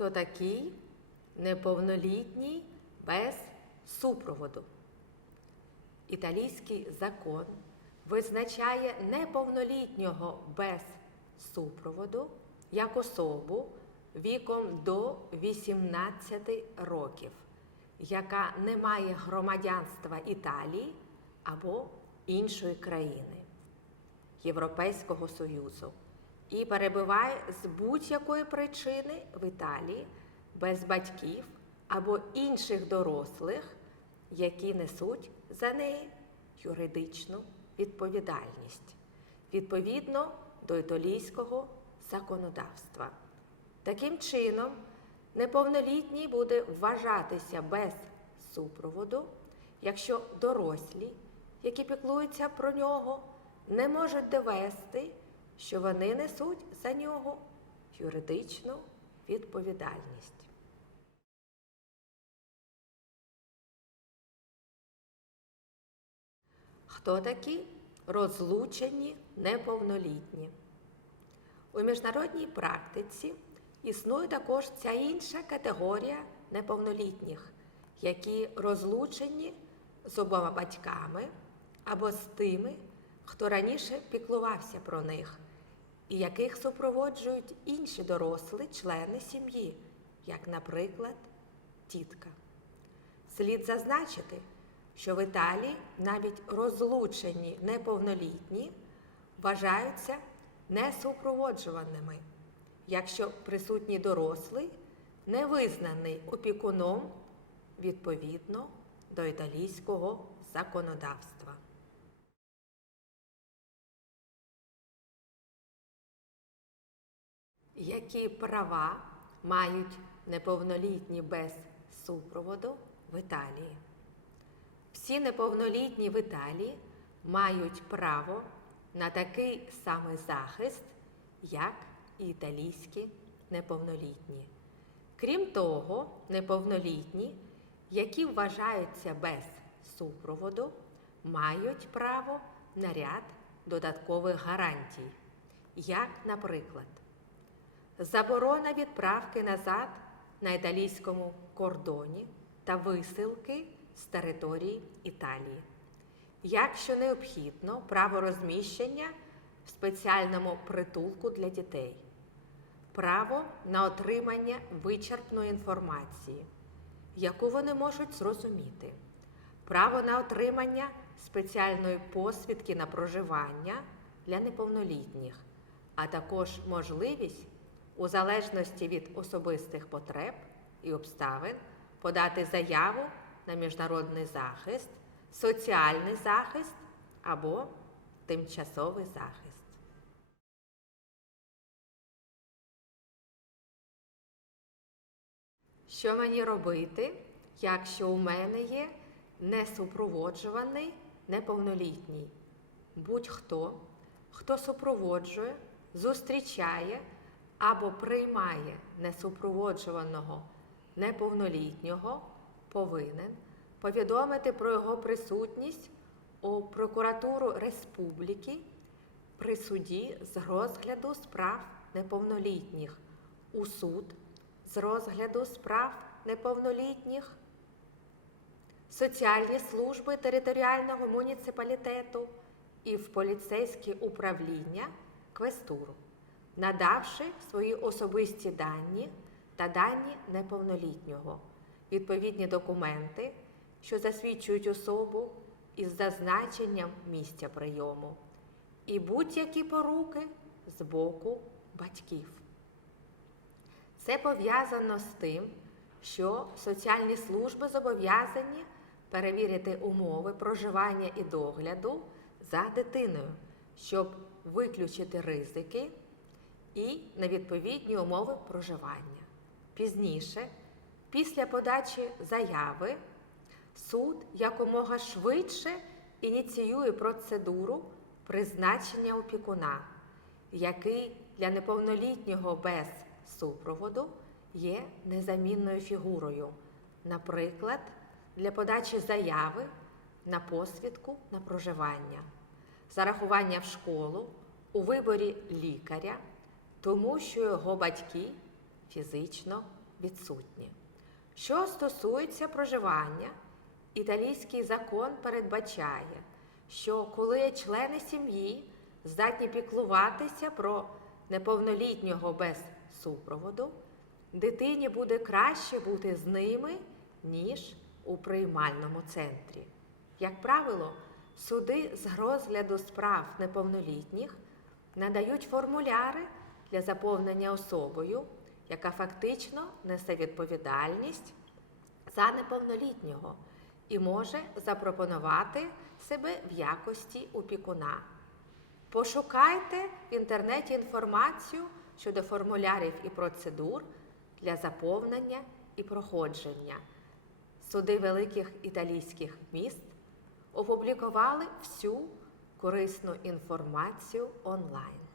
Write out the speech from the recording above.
Хто такий неповнолітній без супроводу? Італійський закон визначає неповнолітнього без супроводу як особу віком до 18 років, яка не має громадянства Італії або іншої країни Європейського Союзу і перебуває з будь-якої причини в Італії без батьків або інших дорослих, які несуть за неї юридичну відповідальність відповідно до італійського законодавства. Таким чином, неповнолітній буде вважатися без супроводу, якщо дорослі, які піклуються про нього, не можуть довести, що вони несуть за нього юридичну відповідальність. Хто такі розлучені неповнолітні? У міжнародній практиці існує також ця інша категорія неповнолітніх, які розлучені з обома батьками або з тими, хто раніше піклувався про них, і яких супроводжують інші дорослі члени сім'ї, як, наприклад, тітка. Слід зазначити, що в Італії навіть розлучені неповнолітні вважаються несупроводжуваними, якщо присутній дорослий не визнаний опікуном відповідно до італійського законодавства. Які права мають неповнолітні без супроводу в Італії? Всі неповнолітні в Італії мають право на такий самий захист, як і італійські неповнолітні. Крім того, неповнолітні, які вважаються без супроводу, мають право на ряд додаткових гарантій, як, наприклад, заборона відправки назад на італійському кордоні та висилки з території Італії. Якщо необхідно, право розміщення в спеціальному притулку для дітей, право на отримання вичерпної інформації, яку вони можуть зрозуміти, право на отримання спеціальної посвідки на проживання для неповнолітніх, а також можливість, у залежності від особистих потреб і обставин, подати заяву на міжнародний захист, соціальний захист або тимчасовий захист. Що мені робити, якщо у мене є несупроводжуваний неповнолітній? Будь-хто, хто супроводжує, зустрічає або приймає несупроводжуваного неповнолітнього, повинен повідомити про його присутність у прокуратуру республіки при суді з розгляду справ неповнолітніх, у суд з розгляду справ неповнолітніх, соціальні служби територіального муніципалітету і в поліцейське управління квестуру, надавши свої особисті дані та дані неповнолітнього, відповідні документи, що засвідчують особу із зазначенням місця прийому, і будь-які поруки з боку батьків. Це пов'язано з тим, що соціальні служби зобов'язані перевірити умови проживання і догляду за дитиною, щоб виключити ризики і невідповідні умови проживання. Пізніше, після подачі заяви, суд якомога швидше ініціює процедуру призначення опікуна, який для неповнолітнього без супроводу є незамінною фігурою, наприклад, для подачі заяви на посвідку на проживання, зарахування в школу у виборі лікаря, тому що його батьки фізично відсутні. Що стосується проживання, італійський закон передбачає, що коли члени сім'ї здатні піклуватися про неповнолітнього без супроводу, дитині буде краще бути з ними, ніж у приймальному центрі. Як правило, суди з розгляду справ неповнолітніх надають формуляри для заповнення особою, яка фактично несе відповідальність за неповнолітнього і може запропонувати себе в якості опікуна. Пошукайте в інтернеті інформацію щодо формулярів і процедур для заповнення і проходження. Суди великих італійських міст опублікували всю корисну інформацію онлайн.